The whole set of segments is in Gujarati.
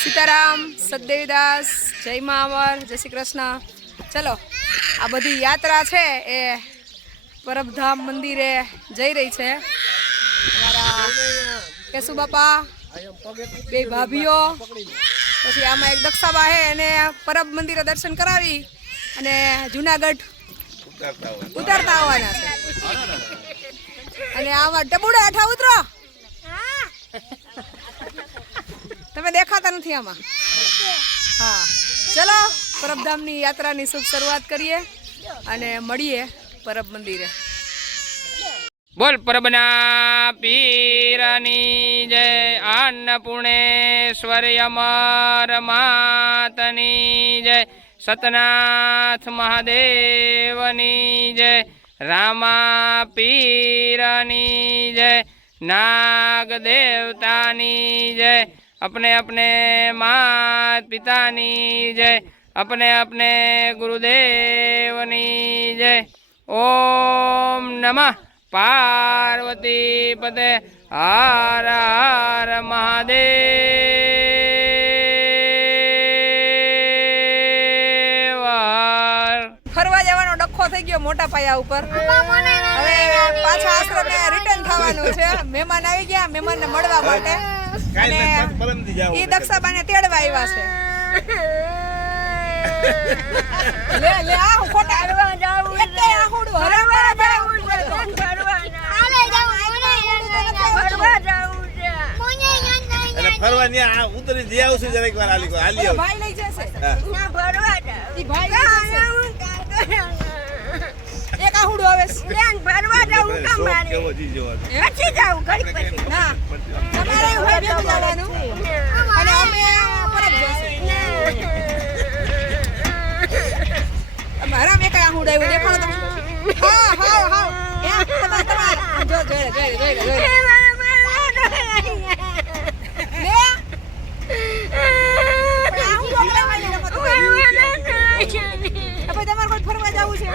સીતારામ સદદેવીદાસ જય મા અમર, જય શ્રી કૃષ્ણ. ચલો, આ બધી યાત્રા છે એ પરબધામ મંદિરે જઈ રહી છે. અમારા કેશુ બાપા, બે ભાભીઓ, પછી આમાં એક દક્ષાબા છે, એને પરબ મંદિરે દર્શન કરાવી અને જુનાગઢ ઉતારતા આવવાના અને આમાં ટબુડા આઠા ઉતરો. તમે દેખાતા નથી આમાં? હા. ચલો, પરબધામની યાત્રાની શુભ શરૂઆત કરીએ અને મળીએ પરબ મંદિરે. બોલ, પરબના પીરની જય, અન્નપૂર્ણેશ્વરી અમર માતની જય, સતનાથ મહાદેવની જય રામા પીરની જય નાગ દેવતાની જય अपने अपने मात पितानी ગુરુદેવની જય ઓમ गुरुदेवनी પાર્વતી પતે नमः पार्वती पते ફરવા જવાનો महादेव થઈ ગયો મોટા પાયા ઉપર. હવે પાછા આશ્રમે રિટર્ન થવાનું છે. મહેમાન આવી ગયા મહેમાનને મળવા માટે. અને ઈ દક્ષાબાને તેડવા આવ્યા છે. લે લે આ ખોટા એટલે આ હુડું હરવા જાવું અને ફરવા ત્યાં આ ઉતરી જઈ આવશું જરેક વાર હાલી હાલી આવું. ભાઈ લઈ જશે. હા. ઈ ભાઈ લઈ જશે. એક જાઉં આવે છે. શોખ કેવો જી જોવાનો. ના તમારે ભાઈ ભેગું જવાનું અને અમે પરત જશું. મારા મેં કયા આ હુડ દેખાડો તમે. હા હા હા. જો, જોઈ જોઈ જોઈ જોઈ લે લે પણ આ હુડો કરાવવાની ને મત કરી. આ ભાઈ તમારે કોઈ ફરવા જવું છે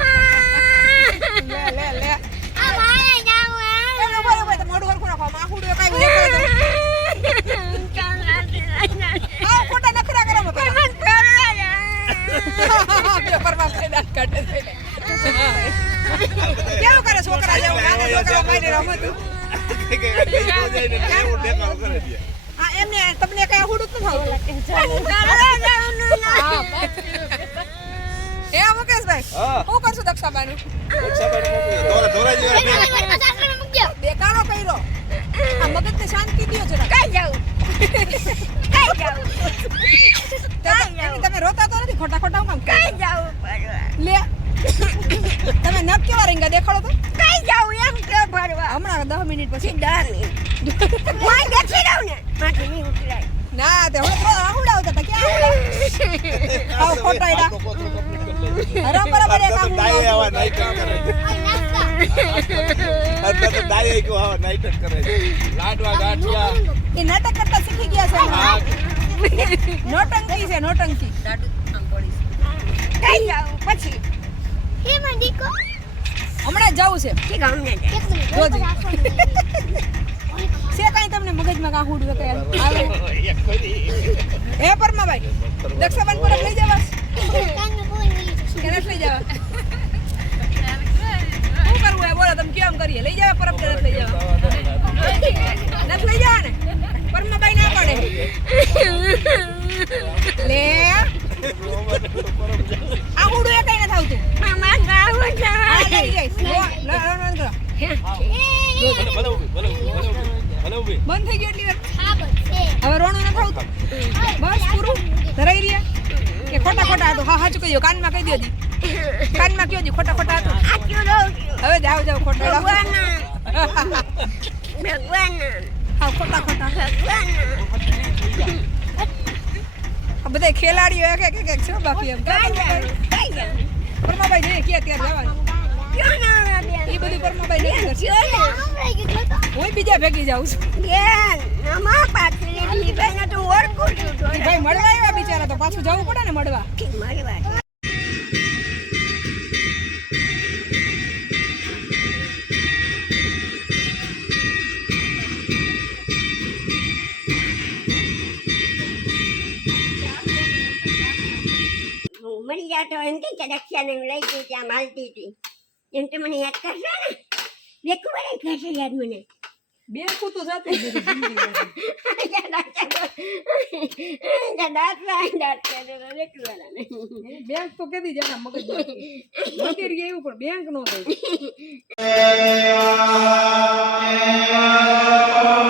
લે લે લે એ ઊભો રહો, ઊભો રહો, મોઢું હરખું રાખો આમ આ હુડો કાંઈ દેખાડો તમે હા ખોટા નખરા કરો મત પેપરમાં ફાયદા કાઢે છે કેવું કરે છોકરા જેવું નાના મારી રમતું. હા એમને તમને કઈ હુડું જ નથી એ મુકેશભાઈ હા. શું કરશું દક્ષાબાનું રક્ષાબંધન મોકલી. ધોરા- ધોરા જેવા બે. દેખાડો કર્યો આ મગજને શાંતિ દ્યો જરા તમે- તમે રોતા તો નથી ખોટા ખોટા કામ કરો? લે તમે નખ જાઉં એમ કે ભરવા. હમણાં દસ મિનિટ પછી. ના તે ને. થોડા આહુડા ઉતરાય. ના તે આહુડા તો ખોટો એડા કે આવડાવ complete ફોટો લેજો. હરામ બરાબર એક અત્યારે તો આવા આવતું. કામ કરે અત્યારે તો ડાયે એક આવા જ કરે લાડવા ગાંઠિયા. એ નાટક કરતા શીખી ગયા છે. નોટંકી છે નોટંકી. કાઈ જાવ જવું છે? છે કાંઈ તમને મગજમાં કે આવે એક કરી. હે પરમાભાઈ દક્ષાબાન પર લઈ જવા? કે લઈ જવા? શું કરવું હે બોલો તમે કેમ કરીએ? લઈ જવા પરબ કે નથી લઈ જવા? નથી લઈ જવા ને? પરમાભાઈ ના પડે. લે. આ હુડું એ કઈ નથી આવતું. બંધ થઈ ગયું એટલી વાર હવે રોણું નથી આવતું બસ પૂરું ધરાઈ રહ્યા કે ખોટા ખોટા હતું હા સાચું કહી કાનમાં કહી દો જી કાનમાં કયો ખોટા ખોટા હતું હવે જાવ જાવ ખોટા હા ખોટા ખોટા આ બધા ખેલાડીઓ એક એક છે બાકી એમ પરમાભાઈ જઈએ કે ત્યારે જવાનું. એ બધું પરમાભાઈ હું બીજા ભેગી જાઉં છું. ભાઈ મળવા આવ્યા બિચારા તો પાછું જવું પડે ને મળવા. ત્યાં તો એમ કે રક્ષાને લઈ ગઈ ત્યાં માલતી હતી. એમ તો મને યાદ કરશો ને. દેખું મને કરશે યાદ મને. બેન તો જાતી બેંક તો કેદી જાના મગજ ગયું પણ બેંક નો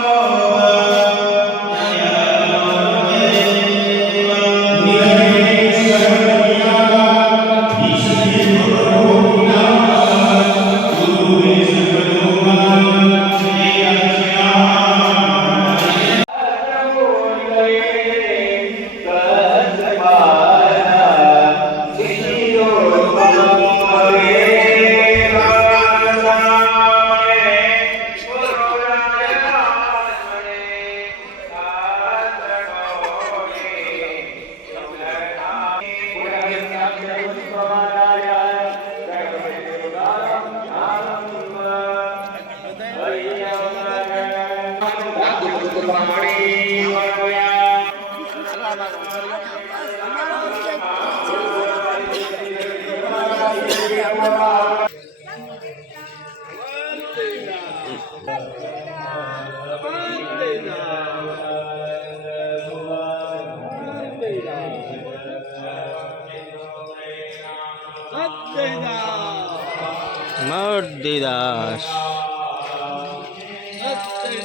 gosh. Let's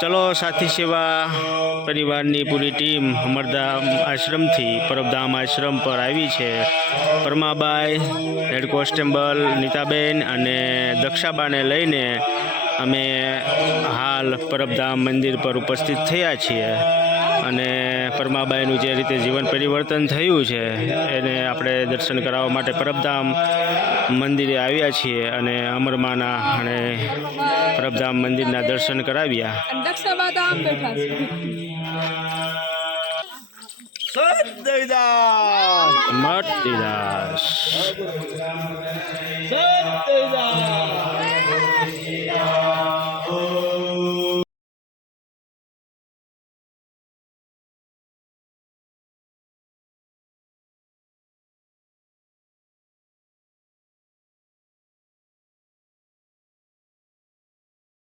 ચલો સાથી સેવા પરિવારની પૂરી ટીમ અમરધામ આશ્રમથી પરબધામ આશ્રમ પર આવી છે. પરમાબાઈ હેડ કોન્સ્ટેબલ નીતાબેન અને દક્ષાબાને લઈને અમે હાલ પરબધામ મંદિર પર ઉપસ્થિત થયા છીએ. અને પરમાબાઈનું જે રીતે જીવન પરિવર્તન થયું છે એને આપણે દર્શન કરાવવા માટે પરબધામ મંદિરે આવ્યા છીએ અને અમરમાના અને પરબધામ મંદિરના દર્શન કરાવ્યા. મત દક્ષાબા